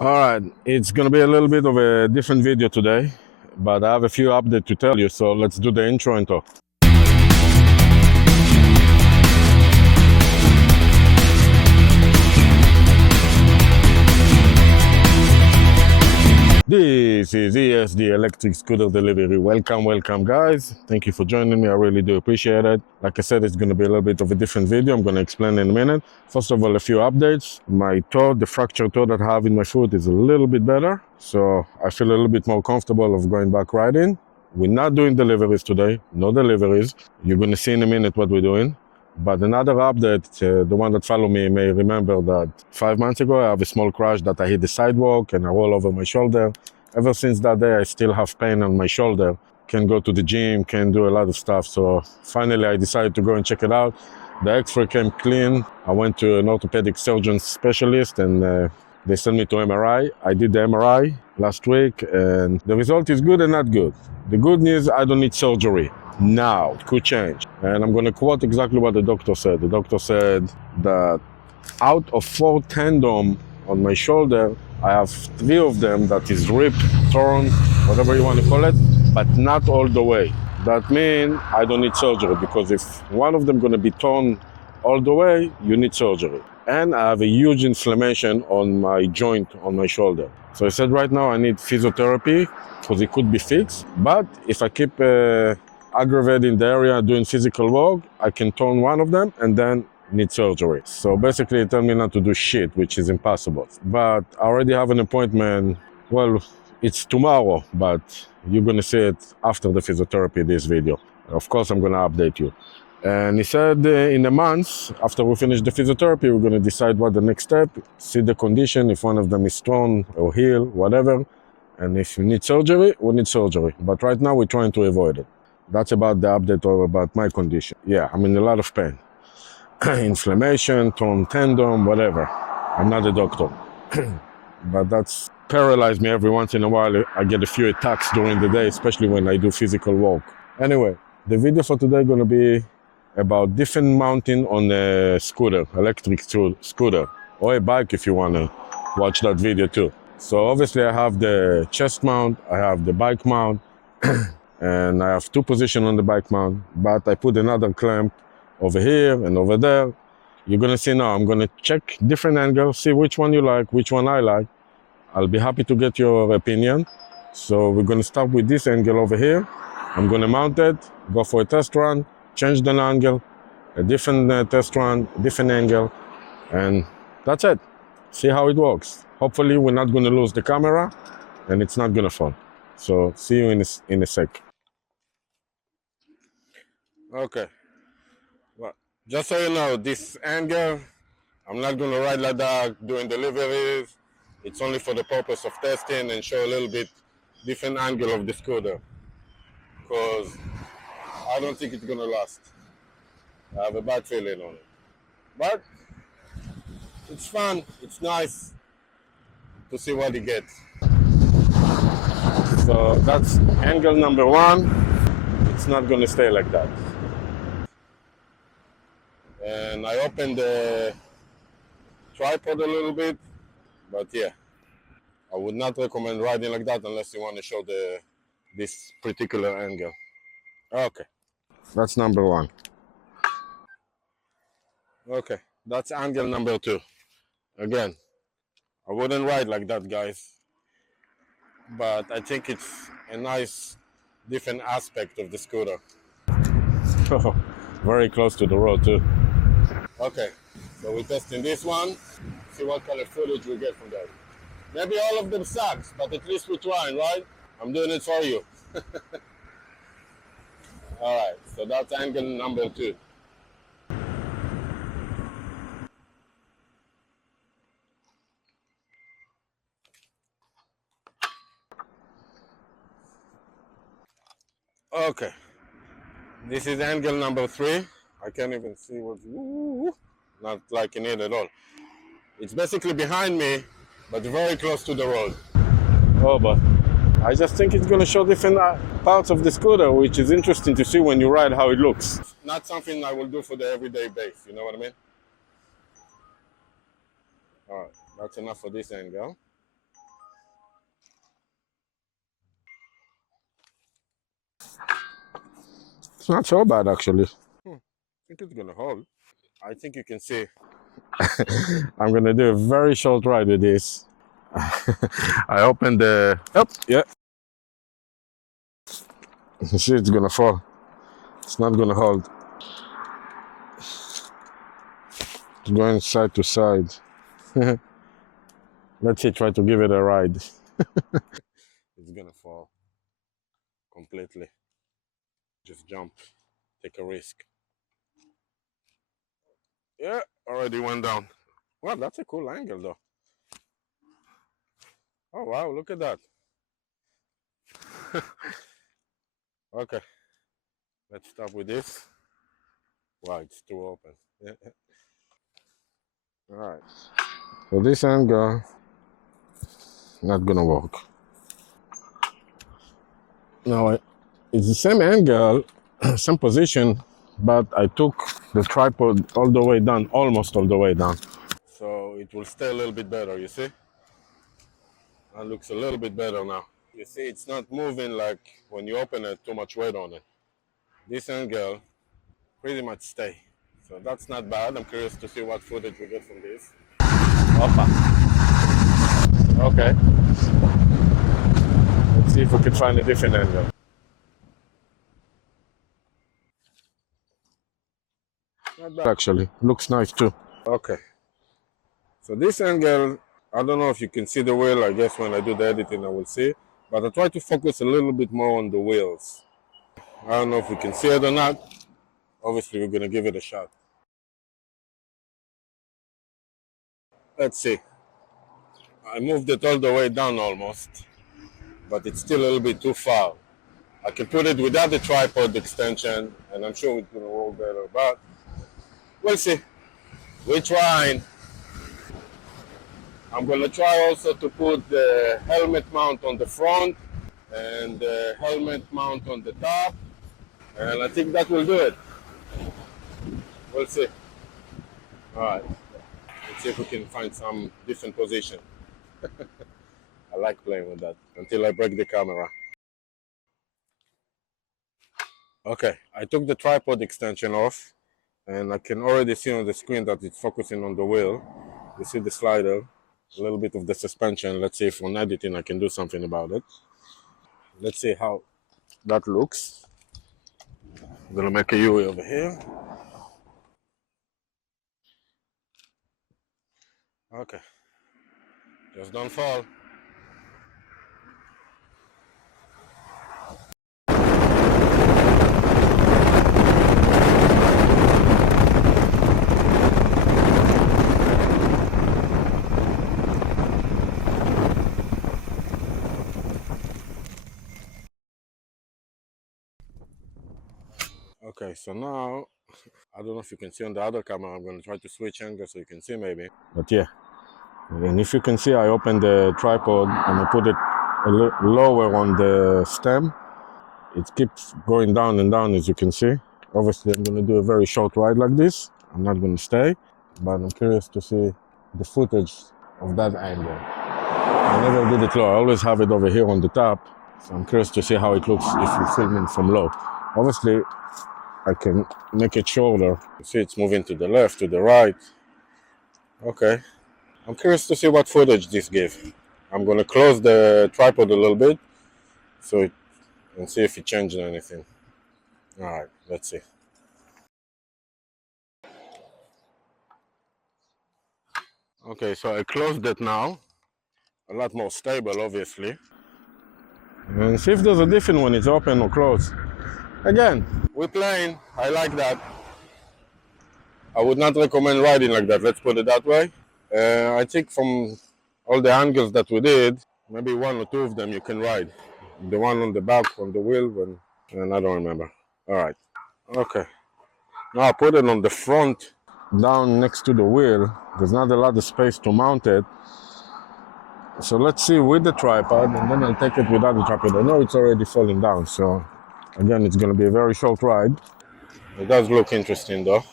All right, it's gonna be a little bit of a different video today, but I have a few updates to tell you, so let's do the intro and talk. This is ESD Electric Scooter Delivery. Welcome guys. Thank you for joining me. I really do appreciate it. Like I said, it's going to be a little bit of a different video. I'm going to explain in a minute. First of all, a few updates. My toe, the fractured toe that I have in my foot is a little bit better. So I feel a little bit more comfortable of going back riding. We're not doing deliveries today. No deliveries. You're going to see in a minute what we're doing. But another update, the one that follow me may remember that 5 months ago, I have a small crash that I hit the sidewalk and I roll over my shoulder. Ever since that day, I still have pain on my shoulder. Can't go to the gym, can't do a lot of stuff. So finally, I decided to go and check it out. The X-ray came clean. I went to an orthopedic surgeon specialist and they sent me to MRI. I did the MRI last week and the result is good and not good. The good news, I don't need surgery. Now, it could change. And I'm going to quote exactly what the doctor said. The doctor said that out of 4 tendons on my shoulder, I have 3 of them that is ripped, torn, whatever you want to call it, but not all the way. That means I don't need surgery, because if one of them going to be torn all the way, you need surgery. And I have a huge inflammation on my joint on my shoulder. So I said right now I need physiotherapy because it could be fixed. But if I keep aggravating the area doing physical work, I can turn one of them and then need surgery. So basically they tell me not to do shit, which is impossible. But I already have an appointment. Well, it's tomorrow, but you're gonna see it after the physiotherapy, this video. Of course, I'm gonna update you. And he said in a month, after we finish the physiotherapy, we're gonna decide what the next step, see the condition, if one of them is strong or heal, whatever. And if you need surgery, we need surgery. But right now we're trying to avoid it. That's about the update or about my condition. Yeah, I'm in a lot of pain. Inflammation, torn tendon, whatever. I'm not a doctor. But that's paralyzed me every once in a while. I get a few attacks during the day, especially when I do physical work. Anyway, the video for today is going to be about different mounting on a scooter, electric scooter, or a bike if you want to watch that video too. So obviously I have the chest mount, I have the bike mount, and I have 2 positions on the bike mount, but I put another clamp over here and over there. You're gonna see now, I'm gonna check different angles, see which one you like, which one I like. I'll be happy to get your opinion. So we're gonna start with this angle over here. I'm gonna mount it, go for a test run, change the angle, a different test run, different angle, and that's it. See how it works. Hopefully we're not gonna lose the camera and it's not gonna fall. So see you in a sec. Okay, well, just so you know, this angle, I'm not going to ride like that doing deliveries. It's only for the purpose of testing and show a little bit different angle of the scooter, because I don't think it's going to last. I have a bad feeling on it. But it's fun, it's nice to see what it gets. So that's angle number 1. It's not going to stay like that. And I opened the tripod a little bit, but yeah, I would not recommend riding like that unless you want to show this particular angle. Okay, that's number 1. Okay, that's angle number 2. Again, I wouldn't ride like that, guys, but I think it's a nice different aspect of the scooter. Very close to the road too. Okay, so we're testing this one, see what kind of footage we get from that. Maybe all of them sucks, but at least we're trying, right? I'm doing it for you. All right, so that's angle number 2. Okay, this is angle number 3. I can't even see what's, not liking it at all. It's basically behind me, but very close to the road. Oh, but I just think it's going to show different parts of the scooter, which is interesting to see when you ride how it looks. Not something I will do for the everyday base, you know what I mean? All right, that's enough for this angle. It's not so bad actually. I think it's gonna hold. I think you can see. I'm gonna do a very short ride with this. I opened the. Yep, yeah. You see, it's gonna fall. It's not gonna hold. It's going side to side. Let's see, try to give it a ride. It's gonna fall completely. Just jump, take a risk. Yeah, already went down. Well, that's a cool angle though. Oh wow, look at that. Okay, let's start with this. Wow, it's too open. Yeah. All right. So this angle, not gonna work. Now it's the same angle, same position, but I took the tripod all the way down, almost all the way down. So it will stay a little bit better, you see? That looks a little bit better now. You see, it's not moving like when you open it, too much weight on it. This angle pretty much stay. So that's not bad. I'm curious to see what footage we get from this. Opa. Okay. Let's see if we can find a different angle. Not bad actually. Looks nice too. Okay. So this angle, I don't know if you can see the wheel. I guess when I do the editing I will see. But I try to focus a little bit more on the wheels. I don't know if we can see it or not. Obviously we're gonna give it a shot. Let's see. I moved it all the way down almost, but it's still a little bit too far. I can put it without the tripod extension, and I'm sure it's gonna work better, but we'll see. We're trying. I'm gonna try also to put the helmet mount on the front and the helmet mount on the top, and I think that will do it. We'll see. All right. Let's see if we can find some different position. I like playing with that until I break the camera. Okay, I took the tripod extension off, and I can already see on the screen that it's focusing on the wheel. You see the slider, a little bit of the suspension. Let's see if on editing I can do something about it. Let's see how that looks. I'm gonna make a U over here. Okay, just don't fall. Okay, so now, I don't know if you can see on the other camera, I'm gonna try to switch angle so you can see maybe. But yeah, and if you can see, I opened the tripod and I put it lower on the stem. It keeps going down and down, as you can see. Obviously, I'm gonna do a very short ride like this. I'm not gonna stay, but I'm curious to see the footage of that angle. I never did it low. I always have it over here on the top. So I'm curious to see how it looks if you're filming from low. Obviously, I can make it shorter. You see it's moving to the left, to the right. Okay. I'm curious to see what footage this gives. I'm gonna close the tripod a little bit and see if it changed anything. All right, let's see. Okay, so I closed it now. A lot more stable, obviously. And see if there's a difference when it's open or closed. Again, we're playing. I like that. I would not recommend riding like that, let's put it that way. I think from all the angles that we did, maybe one or two of them you can ride. The one on the back, on the wheel, and I don't remember. All right. Okay. Now I put it on the front, down next to the wheel. There's not a lot of space to mount it. So let's see with the tripod, and then I'll take it without the tripod. I know it's already falling down, so again, it's going to be a very short ride. It does look interesting though.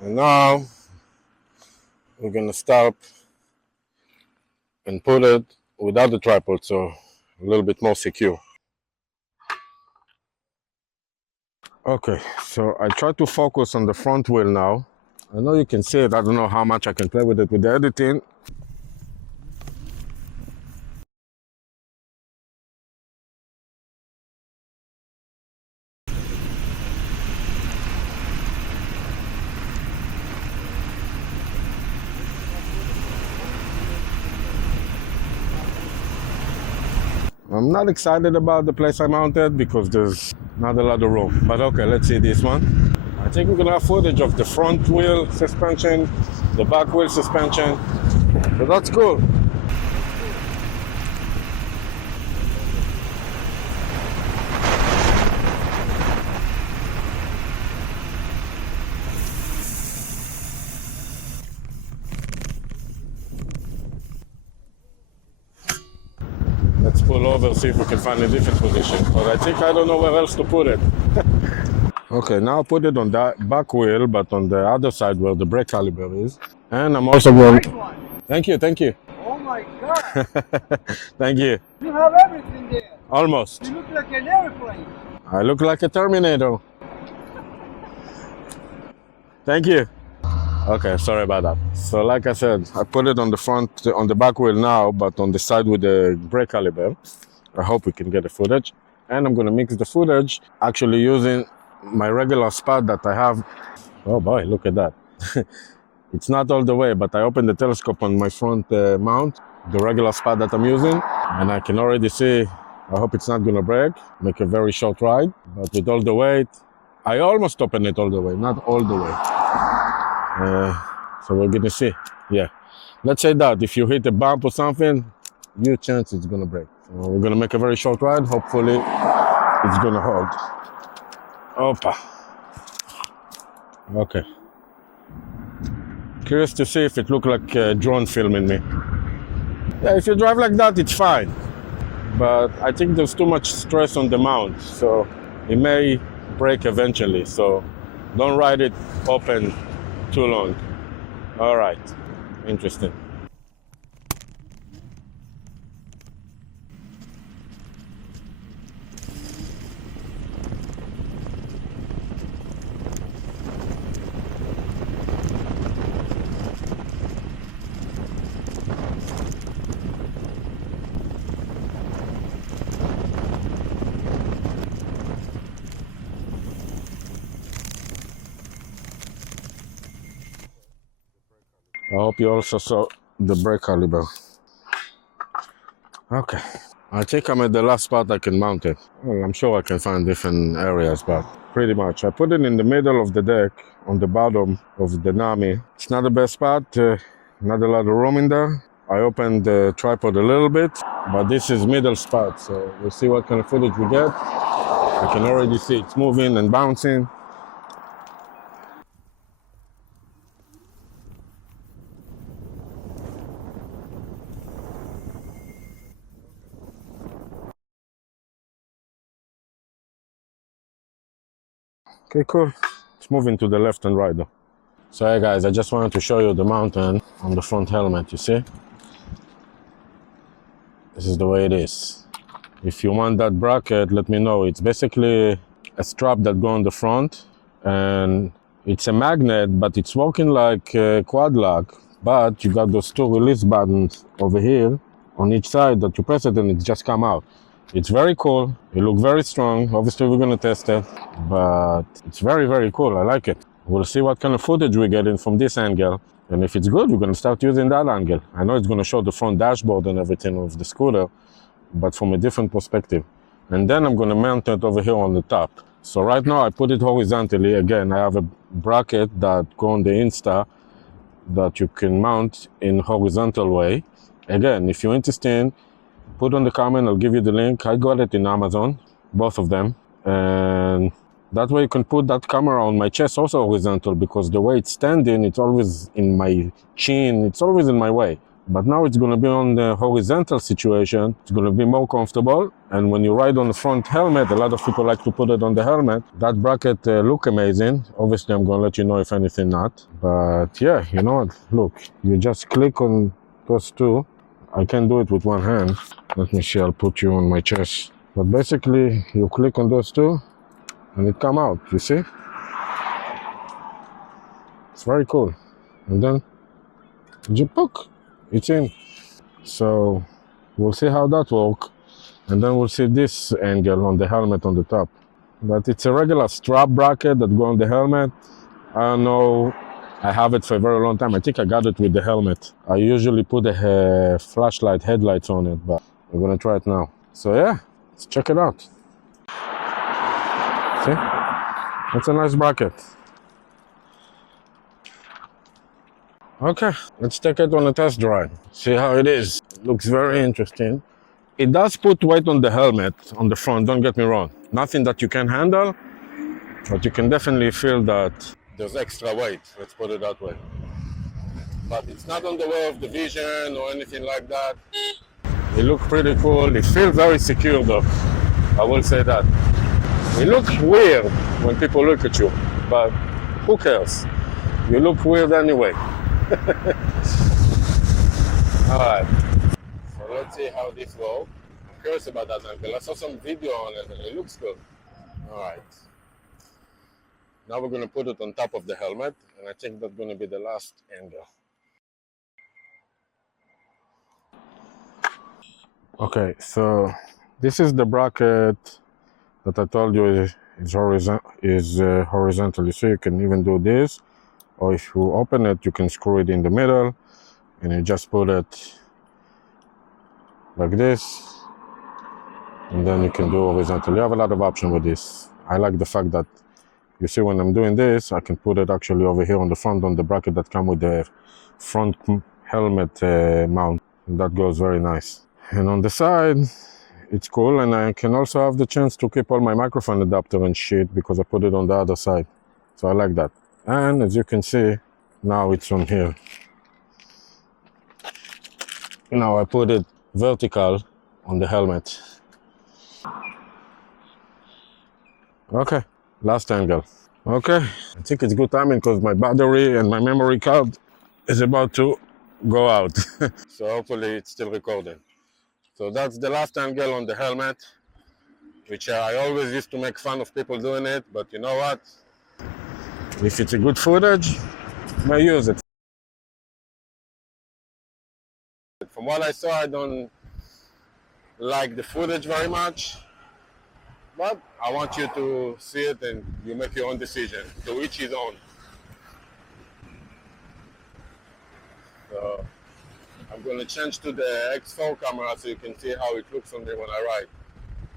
And now we're going to stop and put it without the tripod, so a little bit more secure. Okay, so I try to focus on the front wheel now. I know you can see it. I don't know how much I can play with it with the editing. I'm not excited about the place I mounted because there's not a lot of room. But okay, let's see this one. I think we're gonna have footage of the front wheel suspension, the back wheel suspension. So that's cool. Let's pull over, see if we can find a different position. But I don't know where else to put it. Okay, now I put it on that back wheel, but on the other side where the brake caliper is. And I'm also going. Nice one. Thank you, thank you. Oh my God. Thank you. You have everything there. Almost. You look like an airplane. I look like a Terminator. Thank you. Okay, sorry about that. So like I said, I put it on the front, on the back wheel now, but on the side with the brake caliper. I hope we can get the footage. And I'm gonna mix the footage actually using my regular spot that I have. Oh boy, look at that. It's not all the way, but I opened the telescope on my front mount, the regular spot that I'm using, and I can already see, I hope it's not gonna break, make a very short ride, but with all the weight, I almost opened it all the way, not all the way. So we're gonna see, yeah. Let's say that if you hit a bump or something, huge chance it's gonna break. So we're gonna make a very short ride, hopefully it's gonna hold. Opa. Okay. Curious to see if it looked like a drone filming me. Yeah, if you drive like that, it's fine. But I think there's too much stress on the mount, so it may break eventually. So don't ride it open too long. All right, interesting. I hope you also saw the brake caliber. Okay. I think I'm at the last spot I can mount it. Well, I'm sure I can find different areas, but pretty much. I put it in the middle of the deck, on the bottom of the Nami. It's not the best spot, not a lot of room in there. I opened the tripod a little bit, but this is middle spot, so we'll see what kind of footage we get. I can already see it's moving and bouncing. Okay, cool. It's moving to the left and right though. So hey guys, I just wanted to show you the mountain on the front helmet, you see? This is the way it is. If you want that bracket, let me know. It's basically a strap that goes on the front and it's a magnet, but it's working like a quad lock, but you got those two release buttons over here on each side that you press it and it just come out. It's very cool. It looks very strong. Obviously we're gonna test it, but it's very, very cool. I like it. We'll see what kind of footage we get in from this angle. And if it's good, we're gonna start using that angle. I know it's gonna show the front dashboard and everything of the scooter, but from a different perspective. And then I'm gonna mount it over here on the top. So right now I put it horizontally. Again, I have a bracket that go on the Insta that you can mount in horizontal way. Again, if you're interested, put on the comment, I'll give you the link. I got it in Amazon, both of them. And that way you can put that camera on my chest also horizontal, because the way it's standing, it's always in my chin, it's always in my way. But now it's gonna be on the horizontal situation, it's gonna be more comfortable. And when you ride on the front helmet, a lot of people like to put it on the helmet. That bracket look amazing. Obviously I'm gonna let you know if anything not. But yeah, you know what, look, you just click on those two. I can do it with one hand. Let me see, I'll put you on my chest. But basically, you click on those two, and it come out, you see? It's very cool. And then you poke, it's in. So we'll see how that works. And then we'll see this angle on the helmet on the top. But it's a regular strap bracket that go on the helmet. I don't know, I have it for a very long time. I think I got it with the helmet. I usually put the flashlight headlights on it, but we're gonna try it now. So yeah, let's check it out. See, that's a nice bracket. Okay, let's take it on a test drive. See how it is. It looks very interesting. It does put weight on the helmet, on the front, don't get me wrong. Nothing that you can handle, but you can definitely feel that there's extra weight, let's put it that way. But it's not on the way of the vision or anything like that. It looks pretty cool. It feels very secure though, I will say that. It looks weird when people look at you, but who cares? You look weird anyway. All right, so let's see how this goes. I'm curious about that angle. I saw some video on it and it looks good. All right. Now we're going to put it on top of the helmet, and I think that's going to be the last angle. Okay, so this is the bracket that I told you is horizontal. You see, you can even do this, or if you open it, you can screw it in the middle, and you just put it like this, and then you can do horizontal. You have a lot of options with this. I like the fact that you see when I'm doing this, I can put it actually over here on the front on the bracket that comes with the front helmet mount. And that goes very nice. And on the side, it's cool, and I can also have the chance to keep all my microphone adapter and shit because I put it on the other side. So I like that. And as you can see, now it's on here. Now I put it vertical on the helmet. Okay, last angle. Okay, I think it's good timing because my battery and my memory card is about to go out. So hopefully it's still recording. So that's the last angle on the helmet, which I always used to make fun of people doing it, but you know what? If it's a good footage, I use it. From what I saw, I don't like the footage very much, but I want you to see it and you make your own decision. To each his own. So I'm going to change to the X4 camera so you can see how it looks on me when I ride.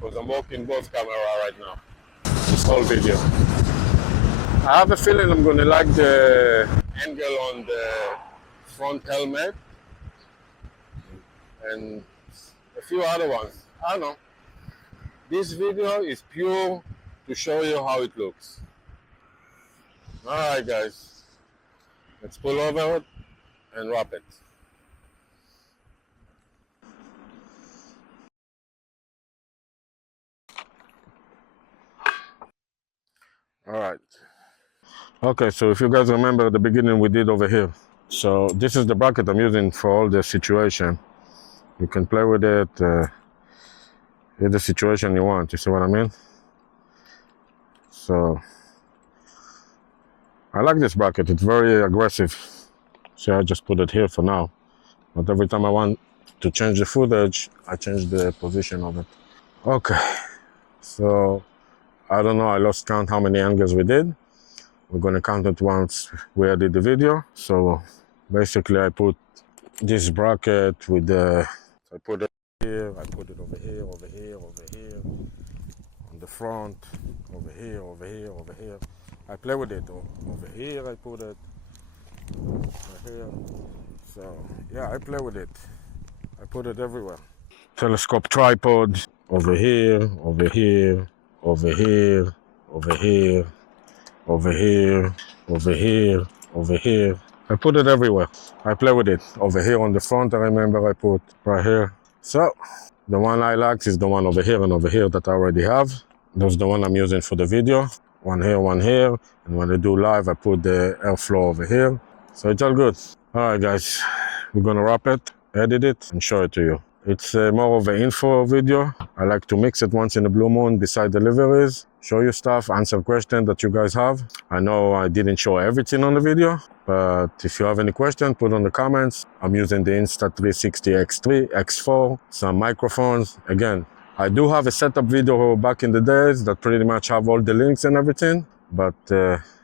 Because I'm working both cameras right now. This whole video. I have a feeling I'm going to like the angle on the front helmet and a few other ones. I don't know. This video is pure to show you how it looks. Alright guys, let's pull over it and wrap it. Alright. Okay, so if you guys remember at the beginning we did over here. So this is the bracket I'm using for all the situation. You can play with it, in the situation you want, you see what I mean? So I like this bracket, it's very aggressive. So I just put it here for now. But every time I want to change the footage, I change the position of it. Okay, so I don't know, I lost count how many angles we did. We're gonna count it once we edit the video. So basically I put this bracket with the, I put it here, I put it over here, over here, over here, on the front, over here, over here, over here. I play with it. Over here I put it, over here. So yeah, I play with it. I put it everywhere. Telescope tripod, over here, over here, over here, over here, over here, over here, over here. I put it everywhere. I play with it. Over here on the front, I remember I put right here. So the one I like is the one over here and over here that I already have. That's the one I'm using for the video. One here, and when I do live, I put the airflow over here. So it's all good. All right, guys, we're gonna wrap it, edit it, and show it to you. It's more of an info video. I like to mix it once in a blue moon beside deliveries, show you stuff, answer questions that you guys have. I know I didn't show everything on the video, but if you have any question, put on the comments. I'm using the Insta360 X3, X4, some microphones. Again, I do have a setup video back in the days that pretty much have all the links and everything, but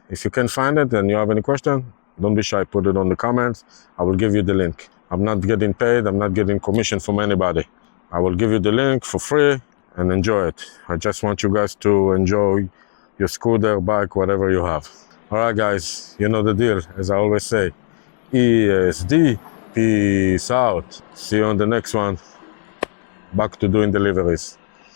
if you can find it and you have any question, don't be shy, put it on the comments. I will give you the link. I'm not getting paid, I'm not getting commission from anybody. I will give you the link for free and enjoy it. I just want you guys to enjoy your scooter, bike, whatever you have. All right, guys, you know the deal. As I always say, ESD, peace out. See you on the next one. Back to doing deliveries.